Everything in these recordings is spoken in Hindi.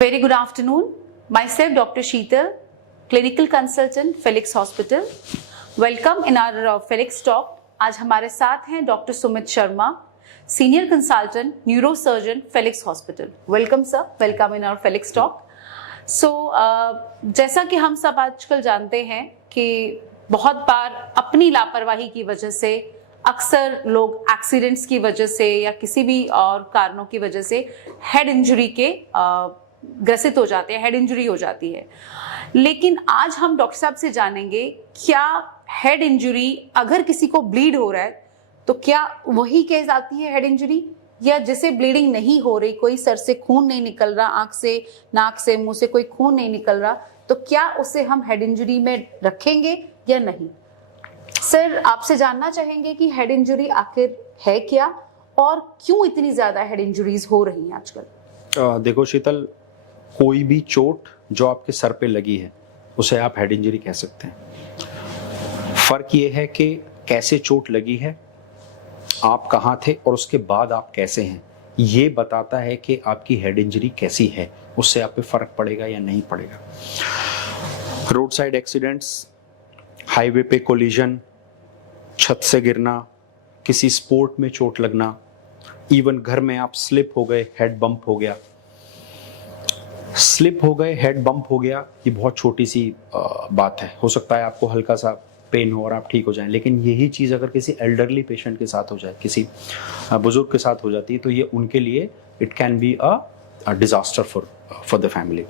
Very good afternoon. Myself, Dr. Sheetal, clinical consultant, Felix Hospital. Welcome in our Felix Talk. आज हमारे साथ हैं doctor Sumit Sharma, senior consultant, neurosurgeon, Felix hospital. Welcome sir, welcome in our Felix talk. So जैसा कि हम सब आजकल जानते हैं कि बहुत बार अपनी लापरवाही की वजह से अक्सर लोग एक्सीडेंट्स की वजह से या किसी भी और कारणों की वजह से हेड इंजरी के ग्रसित हो जाते हैं, हेड इंजरी हो जाती है. लेकिन आज हम डॉक्टर साहब से जानेंगे, क्या हेड इंजरी अगर किसी को ब्लीड हो रहा है तो क्या वही कहलाती है हेड इंजरी, या जिसे ब्लीडिंग नहीं हो रही, कोई सर से खून नहीं निकल रहा, आंख से, नाक से, मुंह से कोई खून नहीं निकल रहा, तो क्या उसे हम हेड इंजरी में रखेंगे या नहीं? सर, आपसे जानना चाहेंगे कि हेड इंजरी आखिर है क्या और क्यों इतनी ज्यादा हेड इंजरीज हो रही हैं आजकल? देखो शीतल, कोई भी चोट जो आपके सर पे लगी है उसे आप हेड इंजरी कह सकते हैं. फर्क ये है कि कैसे चोट लगी है, आप कहाँ थे और उसके बाद आप कैसे हैं, ये बताता है कि आपकी हेड इंजरी कैसी है. उससे आप पे फर्क पड़ेगा या नहीं पड़ेगा. रोड साइड एक्सीडेंट्स, हाईवे पे कोलिजन, छत से गिरना, किसी स्पोर्ट में चोट लगना, इवन घर में आप स्लिप हो गए, हेड बम्प हो गया. स्लिप हो गए, हेड बम्प हो गया, ये बहुत छोटी सी बात है. हो सकता है आपको हल्का सा पेन हो और आप ठीक हो जाएं, लेकिन यही चीज़ अगर किसी एल्डरली पेशेंट के साथ हो जाए, किसी बुजुर्ग के साथ हो जाती है, तो ये उनके लिए it can be a disaster for the family.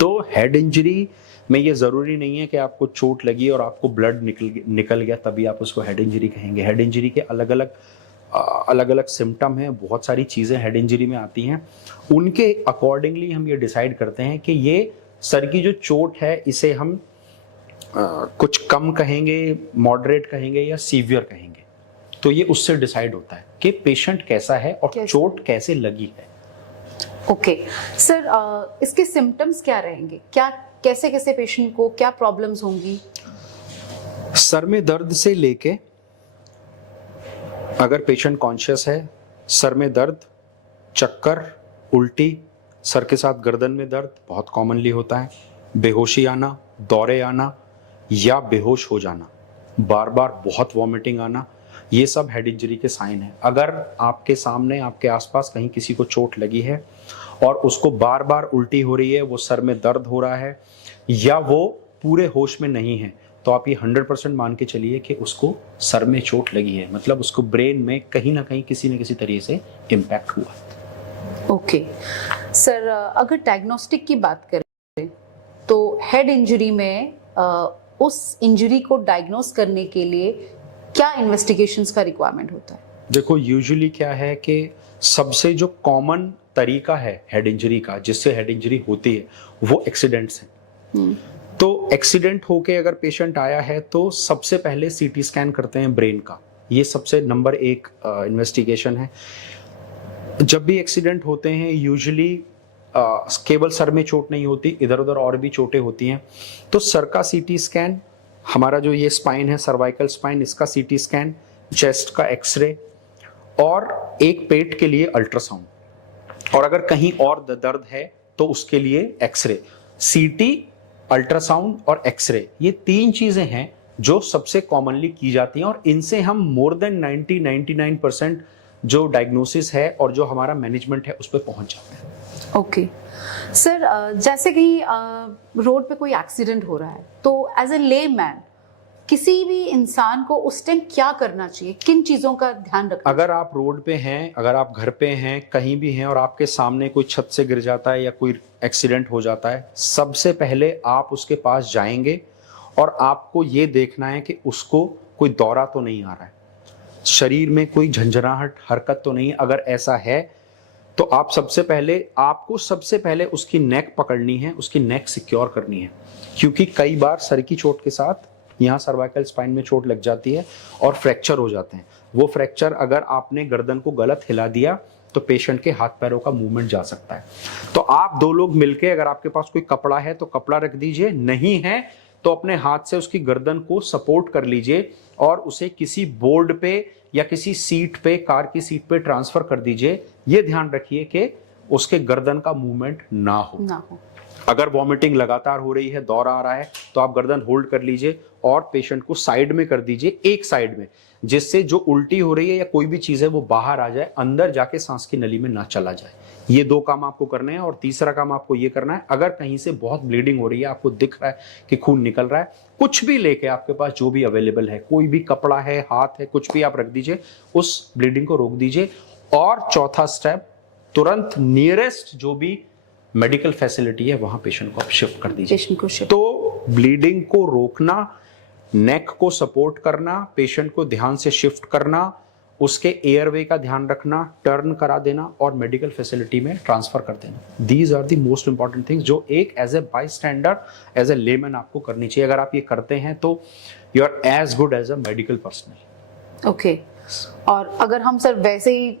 तो हेड इंजरी में ये ज़रूरी नहीं है कि आपको चोट लगी और आपको ब्लड निकल गया तभी आप उसको हेड इंजरी कहेंगे. हेड इंजरी के अलग अलग सिम्टम हैं, बहुत सारी चीज़ें हेड इंजरी में आती हैं. उनके अकॉर्डिंगली हम ये डिसाइड करते हैं कि ये सर की जो चोट है इसे हम कुछ कम कहेंगे, मॉडरेट कहेंगे या सीवियर कहेंगे. तो ये उससे डिसाइड होता है कि पेशेंट कैसा है और चोट कैसे लगी है. ओके सर, इसके सिम्टम्स क्या रहेंगे? क्या कैसे कैसे पेशेंट को क्या प्रॉब्लम्स होंगी? सर में दर्द से लेके, अगर पेशेंट कॉन्शियस है, सर में दर्द, चक्कर, उल्टी, सर के साथ गर्दन में दर्द बहुत कॉमनली होता है, बेहोशी आना, दौरे आना या बेहोश हो जाना, बार बार बहुत वॉमिटिंग आना, ये सब हेड इंजरी के साइन है. अगर आपके सामने, आपके आसपास कहीं किसी को चोट लगी है और उसको बार बार उल्टी हो रही है, वो सर में दर्द हो रहा है या वो पूरे होश में नहीं है, तो आप ये 100% मान के चलिए कि उसको सर में चोट लगी है. मतलब उसको ब्रेन में कहीं ना कहीं किसी न किसी तरीके से इम्पैक्ट हुआ. ओके सर, अगर डायग्नोस्टिक की बात करें तो हेड इंजरी में उस इंजरी को डायग्नोस करने के लिए क्या इन्वेस्टिगेशंस का रिक्वायरमेंट होता है? देखो, यूजुअली क्या है कि सबसे जो कॉमन तरीका है हेड इंजरी का, जिससे हेड इंजरी होती है, वो एक्सीडेंट्स हैं. तो एक्सीडेंट होके अगर पेशेंट आया है तो सबसे पहले सीटी स्कैन करते हैं ब्रेन का. ये सबसे नंबर 1 इन्वेस्टिगेशन है. जब भी एक्सीडेंट होते हैं यूजुअली केवल सर में चोट नहीं होती, इधर उधर और भी चोटें होती हैं. तो सर का सीटी स्कैन, हमारा जो ये स्पाइन है, सर्वाइकल स्पाइन, इसका सीटी स्कैन, चेस्ट का एक्सरे और एक पेट के लिए अल्ट्रासाउंड, और अगर कहीं और दर्द है तो उसके लिए एक्सरे. सीटी, अल्ट्रासाउंड और एक्सरे, ये 3 चीजें हैं जो सबसे कॉमनली की जाती हैं और इनसे हम मोर देन 99% जो डायग्नोसिस है और जो हमारा मैनेजमेंट है उस पर पहुंच जाते हैं. ओके सर, जैसे कि रोड पे कोई एक्सीडेंट हो रहा है तो एज ए लेमैन किसी भी इंसान को उस टाइम क्या करना चाहिए, किन चीजों का ध्यान रखना? अगर आप रोड पे हैं, अगर आप घर पे हैं, कहीं भी हैं और आपके सामने कोई छत से गिर जाता है या कोई एक्सीडेंट हो जाता है, सबसे पहले आप उसके पास जाएंगे और आपको ये देखना है कि उसको कोई दौरा तो नहीं आ रहा है, शरीर में कोई झंझनाहट, हरकत तो नहीं. अगर ऐसा है तो आपको सबसे पहले उसकी नेक पकड़नी है, उसकी नेक सिक्योर करनी है. क्योंकि कई बार सर की चोट के साथ यहाँ सर्वाइकल स्पाइन में चोट लग जाती है और फ्रैक्चर हो जाते हैं. वो फ्रैक्चर अगर आपने गर्दन को गलत हिला दिया तो पेशेंट के हाथ पैरों का मूवमेंट जा सकता है. तो आप 2 लोग मिलके, अगर आपके पास कोई कपड़ा है तो कपड़ा रख दीजिए, नहीं है तो अपने हाथ से उसकी गर्दन को सपोर्ट कर लीजिए और उसे किसी बोर्ड पे या किसी सीट पे, कार की सीट पे ट्रांसफर कर दीजिए. ये ध्यान रखिए कि उसके गर्दन का मूवमेंट ना हो। अगर वॉमिटिंग लगातार हो रही है, दौरा आ रहा है, तो आप गर्दन होल्ड कर लीजिए और पेशेंट को साइड में कर दीजिए, एक साइड में, जिससे जो उल्टी हो रही है या कोई भी चीज है वो बाहर आ जाए, अंदर जाके सांस की नली में ना चला जाए। ये 2 काम आपको करने हैं। और तीसरा काम आपको ये करना है, अगर कहीं से बहुत ब्लीडिंग हो रही है, आपको दिख रहा है कि खून निकल रहा है, कुछ भी लेके आपके पास जो भी अवेलेबल है, कोई भी कपड़ा है, हाथ है, कुछ भी आप रख दीजिए, उस ब्लीडिंग को रोक दीजिए। और चौथा स्टेप, तुरंत नियरेस्ट जो भी मेडिकल फैसिलिटी है वहां पेशेंट को आप शिफ्ट कर दीजिए। तो ब्लीडिंग को रोकना, नेक को सपोर्ट करना, पेशेंट को ध्यान से शिफ्ट करना, उसके एयरवे का ध्यान रखना, टर्न करा देना और मेडिकल फैसिलिटी में ट्रांसफर कर देना। These are the most important things जो एक as a bystander, as a layman आपको करनी चाहिए। अगर आप ये करते हैं तो you are as good as a medical personal. Okay. और अगर हम सर वैसे ही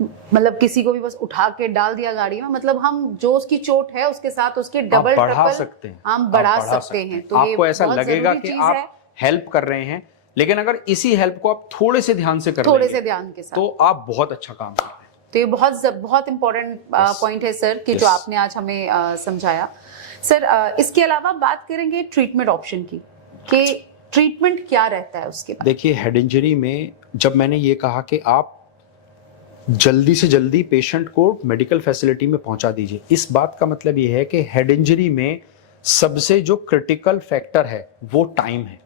मतलब किसी को भी बस उठा के डाल दिया गाड़ी में, मतलब हम जो उसकी चोट है उसके साथ उसके डबल बढ़ा सकते हैं, हम बढ़ा सकते हैं। तो आपको ऐसा लगेगा कि आप हेल्प कर रहे हैं, लेकिन अगर इसी हेल्प को आप थोड़े से ध्यान से कर थोड़े से ध्यान के साथ, तो आप बहुत अच्छा काम कर रहे हैं। तो ये बहुत इंपॉर्टेंट पॉइंट है सर कि जो आपने आज हमें समझाया। सर इसके अलावा बात करेंगे ट्रीटमेंट ऑप्शन की, कि ट्रीटमेंट क्या रहता है उसके बाद। देखिए, हेड इंजरी में जब मैंने ये कहा कि आप जल्दी से जल्दी पेशेंट को मेडिकल फैसिलिटी में पहुंचा दीजिए, इस बात का मतलब ये है कि हेड इंजरी में सबसे जो क्रिटिकल फैक्टर है वो टाइम है।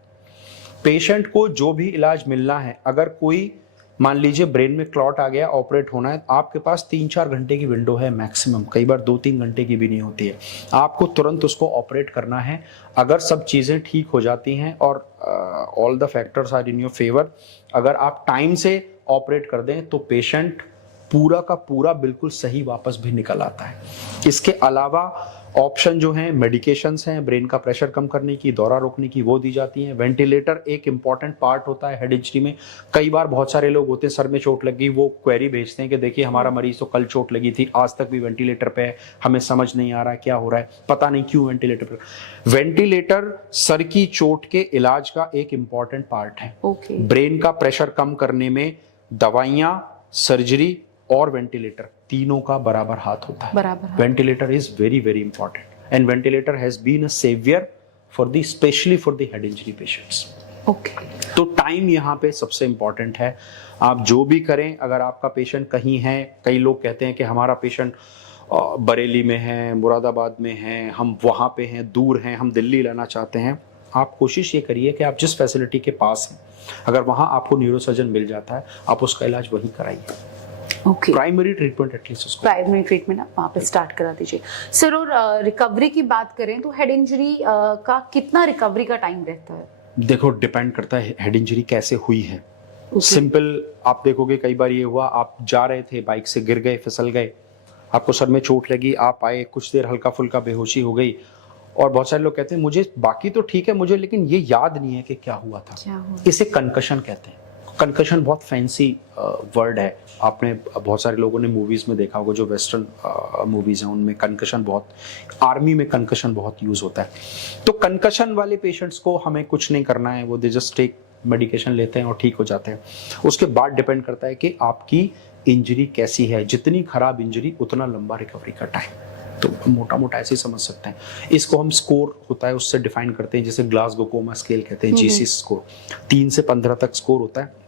पेशेंट को जो भी इलाज मिलना है, अगर कोई मान लीजिए ब्रेन में क्लॉट आ गया, ऑपरेट होना है, आपके पास 3-4 घंटे की विंडो है मैक्सिमम, कई बार 2-3 घंटे की भी नहीं होती है। आपको तुरंत उसको ऑपरेट करना है। अगर सब चीज़ें ठीक हो जाती हैं और all the factors are in your favour, अगर आप टाइम से ऑपरेट कर दें तो पेशेंट पूरा का पूरा बिल्कुल सही वापस भी निकल आता है। इसके अलावा ऑप्शन जो हैं, मेडिकेशंस हैं ब्रेन का प्रेशर कम करने की, दौरा रोकने की, वो दी जाती हैं। वेंटिलेटर एक इंपॉर्टेंट पार्ट होता है हेड इंजरी में। कई बार बहुत सारे लोग होते हैं, सर में चोट लग गई, वो क्वेरी भेजते हैं कि देखिए हमारा मरीज तो कल चोट लगी थी, आज तक भी वेंटिलेटर पे है, हमें समझ नहीं आ रहा है क्या हो रहा है, पता नहीं क्यों वेंटिलेटर पर। वेंटिलेटर सर की चोट के इलाज का एक इंपॉर्टेंट पार्ट है। ब्रेन का प्रेशर कम करने में दवाइयां, सर्जरी और वेंटिलेटर तीनों का बराबर हाथ होता है। Ventilator is very very important and ventilator has been a saviour for the specially for the head injury patients. तो टाइम यहाँ पे सबसे इंपॉर्टेंट है। आप जो भी करें, अगर आपका पेशेंट कहीं है, कई लोग कहते हैं कि हमारा पेशेंट बरेली में है, मुरादाबाद में है, हम वहाँ पे हैं, दूर हैं, हम दिल्ली लाना चाहते हैं, आप कोशिश ये करिए कि आप जिस फैसिलिटी के पास हैं, अगर वहाँ आपको न्यूरोसर्जन मिल जाता है, आप उसका इलाज वहीं कराइए। प्राइमरी ट्रीटमेंट एटलीस्ट उसको प्राइमरी ट्रीटमेंट आप वहाँ पे स्टार्ट करा दीजिए। सर, और रिकवरी की बात करें तो हेड इंजरी का कितना रिकवरी का टाइम रहता है? देखो, डिपेंड करता है हेड इंजरी कैसे हुई है। सिंपल आप देखोगे, कई बार ये हुआ, आप जा रहे थे, बाइक से गिर गए, फिसल गए, आपको सर में चोट लगी, आप आए, कुछ देर हल्का फुल्का बेहोशी हो गई, और बहुत सारे लोग कहते हैं मुझे बाकी तो ठीक है, मुझे लेकिन ये याद नहीं है कि क्या हुआ था। इसे कंकशन कहते हैं। कंकशन बहुत फैंसी वर्ड है, आपने बहुत सारे लोगों ने मूवीज में देखा होगा, जो वेस्टर्न मूवीज हैं उनमें कंकशन बहुत, आर्मी में कंकशन बहुत यूज होता है। तो कंकशन वाले पेशेंट्स को हमें कुछ नहीं करना है, वो दे जस्ट टेक मेडिकेशन लेते हैं और ठीक हो जाते हैं। उसके बाद डिपेंड करता है कि आपकी इंजरी कैसी है, जितनी खराब इंजरी उतना लंबा रिकवरी का टाइम। तो मोटा मोटा ऐसे ही समझ सकते हैं। इसको हम स्कोर होता है उससे डिफाइन करते हैं, जैसे ग्लासगो कोमा स्केल कहते हैं, जीसी स्कोर 3 से 15 तक स्कोर होता है।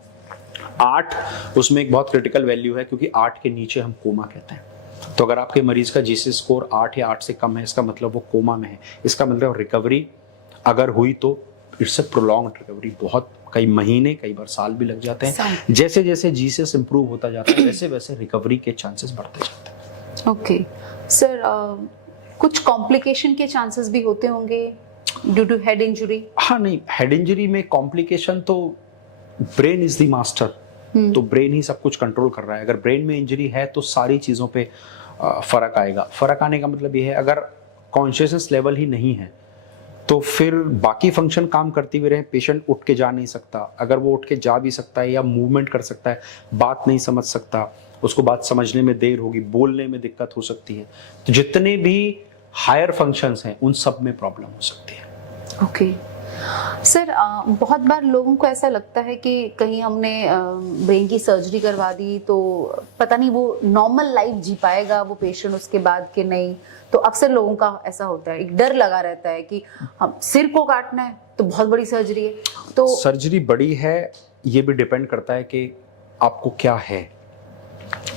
8 उसमें एक बहुत क्रिटिकल वैल्यू है, क्योंकि 8 के नीचे हम कोमा कहते हैं। तो अगर आपके मरीज का जीसी स्कोर 8 या 8 से कम है, इसका मतलब वो कोमा में है। इसका मतलब रिकवरी अगर हुई तो इट्स अ प्रोलॉन्ग्ड रिकवरी, बहुत कई महीने, कई बार साल भी लग जाते हैं। जैसे जैसे जीसीएस इंप्रूव होता जाता है, वैसे वैसे रिकवरी के चांसेस बढ़ते जाते हैं। ओके सर, कुछ कॉम्प्लिकेशन के चांसेस भी होते होंगे ड्यू टू हेड इंजरी? हाँ, नहीं, हेड इंजरी में कॉम्प्लिकेशन तो, ब्रेन इज द मास्टर, तो ब्रेन ही सब कुछ कंट्रोल कर रहा है। अगर ब्रेन में इंजरी है तो सारी चीज़ों पे फर्क आएगा। फर्क आने का मतलब ये है, अगर कॉन्शियसनेस लेवल ही नहीं है तो फिर बाकी फंक्शन काम करती हुए रहे, पेशेंट उठ के जा नहीं सकता। अगर वो उठ के जा भी सकता है या मूवमेंट कर सकता है, बात नहीं समझ सकता, उसको बात समझने में देर होगी, बोलने में दिक्कत हो सकती है। तो जितने भी हायर फंक्शंस हैं उन सब में प्रॉब्लम हो सकती है। ओके सर बहुत बार लोगों को ऐसा लगता है कि कहीं हमने ब्रेन की सर्जरी करवा दी तो पता नहीं वो नॉर्मल लाइफ जी पाएगा वो पेशेंट उसके बाद कि नहीं। तो अक्सर लोगों का ऐसा होता है, एक डर लगा रहता है कि हम सिर को काटना है तो बहुत बड़ी सर्जरी है। तो सर्जरी बड़ी है ये भी डिपेंड करता है कि आपको क्या है।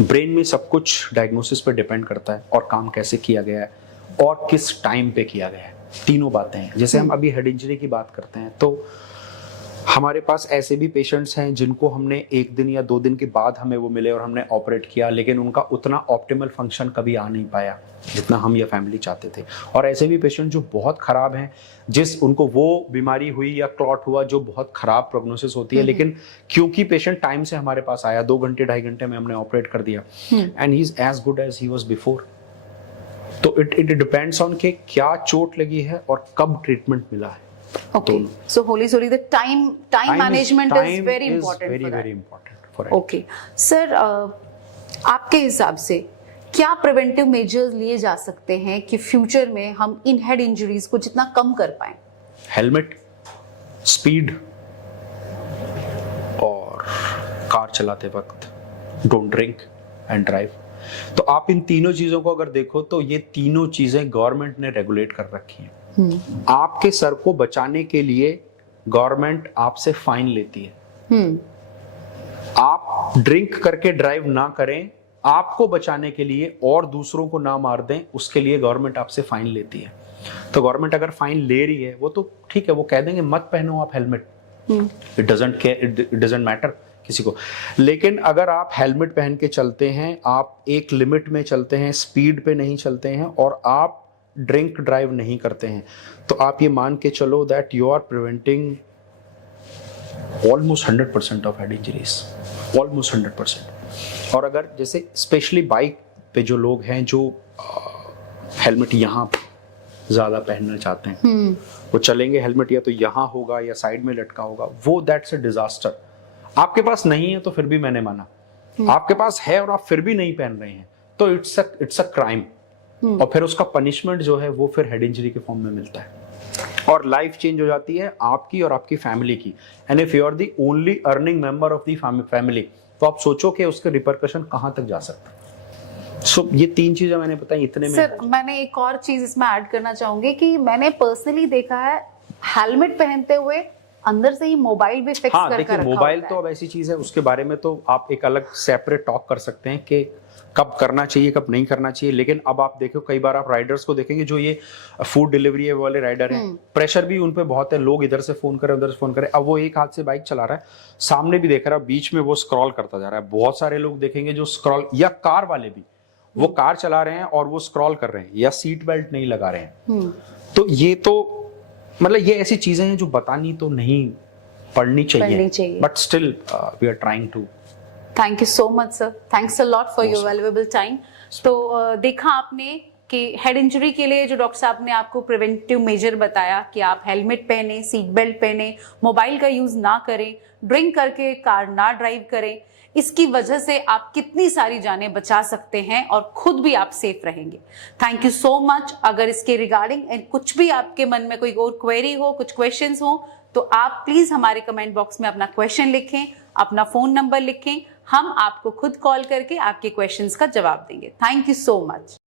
ब्रेन में सब कुछ डायग्नोसिस पे डिपेंड करता है और काम कैसे किया गया है और किस टाइम पे किया गया है, तीनों बातें हैं। जैसे हम अभी हेड इंजरी की बात करते हैं तो हमारे पास ऐसे भी पेशेंट्स हैं जिनको हमने 1 दिन या 2 दिन के बाद हमें वो मिले और हमने ऑपरेट किया, लेकिन उनका उतना ऑप्टिमल फंक्शन कभी आ नहीं पाया जितना हम या फैमिली चाहते थे। और ऐसे भी पेशेंट जो बहुत खराब हैं, जिस उनको वो बीमारी हुई या क्लॉट हुआ जो बहुत खराब प्रोग्नोसिस होती है, लेकिन क्योंकि पेशेंट टाइम से हमारे पास आया, 2 घंटे 2.5 घंटे में हमने ऑपरेट कर दिया and he is as good as he was before. तो इट डिपेंड्स ऑन कि क्या चोट लगी है और कब ट्रीटमेंट मिला है। Okay, so holy the time management is very important for that. Very important for it. Okay, sir, आपके हिसाब से क्या प्रिवेंटिव मेजर्स लिए जा सकते हैं कि फ्यूचर में हम इन हेड इंजरीज को जितना कम कर पाएं? हेलमेट, स्पीड और कार चलाते वक्त डोंट ड्रिंक एंड ड्राइव। तो आप इन तीनों चीजों को अगर देखो तो ये तीनों चीजें गवर्नमेंट ने रेगुलेट कर रखी हैं। आपके सर को बचाने के लिए गवर्नमेंट आपसे फाइन लेती है। आप ड्रिंक करके ड्राइव ना करें, आपको बचाने के लिए और दूसरों को ना मार दें, उसके लिए गवर्नमेंट आपसे फाइन लेती है। तो गवर्नमेंट अगर फाइन ले रही है वो तो ठीक है, वो कह देंगे मत पहनो आप हेलमेट, इट डजंट मैटर किसी को। लेकिन अगर आप हेलमेट पहन के चलते हैं, आप एक लिमिट में चलते हैं, स्पीड पे नहीं चलते हैं और आप ड्रिंक ड्राइव नहीं करते हैं, तो आप ये मान के चलो that you are preventing almost 100% of head injuries, almost 100%। और अगर जैसे स्पेशली बाइक पे जो लोग हैं जो हेलमेट यहाँ ज्यादा पहनना चाहते हैं, वो चलेंगे हेलमेट या तो यहाँ होगा या साइड में लटका होगा, वो दैट्स अ डिजास्टर। आपके पास नहीं है तो फिर भी मैंने माना, आपके पास है और आप फिर भी नहीं पहन रहे हैं तो इट्स अ क्राइम। और फिर उसका पनिशमेंट जो है वो फिर हेड इंजरी के फॉर्म में मिलता है और लाइफ चेंज हो जाती है आपकी और आपकी फैमिली की। And if you are the only earning member of the family, तो आप सोचो कि उसके रिपरकशन कहां तक जा सकता है। सो ये 3 चीजें मैंने बताई इतने में। सर मैंने एक और चीज इसमें ऐड करना चाहूंगी कि मैंने पर्सनली देखा है हेलमेट पहनते हुए अंदर से ही मोबाइल भी फिक्स करके रखा होता है। मोबाइल तो अब ऐसी चीज है, उसके बारे में तो आप एक अलग सेपरेट टॉक कर सकते हैं कि कब करना चाहिए कब नहीं करना चाहिए। लेकिन अब आप देखो कई बार आप राइडर्स को देखेंगे जो ये फूड डिलीवरी वाले राइडर हैं, प्रेशर भी उन पे बहुत है, लोग इधर से फोन करें उधर से फोन करें। अब वो एक हाथ से बाइक चला रहा है, सामने भी देख रहा है, बीच में वो स्क्रॉल करता जा रहा है। बहुत सारे लोग देखेंगे जो स्क्रॉल, या कार वाले भी वो कार चला रहे हैं और वो स्क्रॉल कर रहे हैं या सीट बेल्ट नहीं लगा रहे हैं। तो ये तो मतलब ये ऐसी चीजें हैं जो बतानी तो नहीं पढ़नी चाहिए, but still we are trying to. Thank you so much sir, thanks a lot for your valuable time. तो देखा आपने कि हेड इंजरी के लिए जो डॉक्टर साहब ने आपको प्रिवेंटिव मेजर बताया कि आप हेलमेट पहने, सीट बेल्ट पहने, मोबाइल का यूज ना करें, ड्रिंक करके कार ना ड्राइव करें, इसकी वजह से आप कितनी सारी जानें बचा सकते हैं और खुद भी आप सेफ रहेंगे। Thank you so much. अगर इसके रिगार्डिंग कुछ भी आपके मन में कोई और क्वेरी हो, कुछ क्वेश्चंस हो, तो आप प्लीज हमारे कमेंट बॉक्स में अपना क्वेश्चन लिखें, अपना फोन नंबर लिखें, हम आपको खुद कॉल करके आपके क्वेश्चंस का जवाब देंगे। Thank you so much.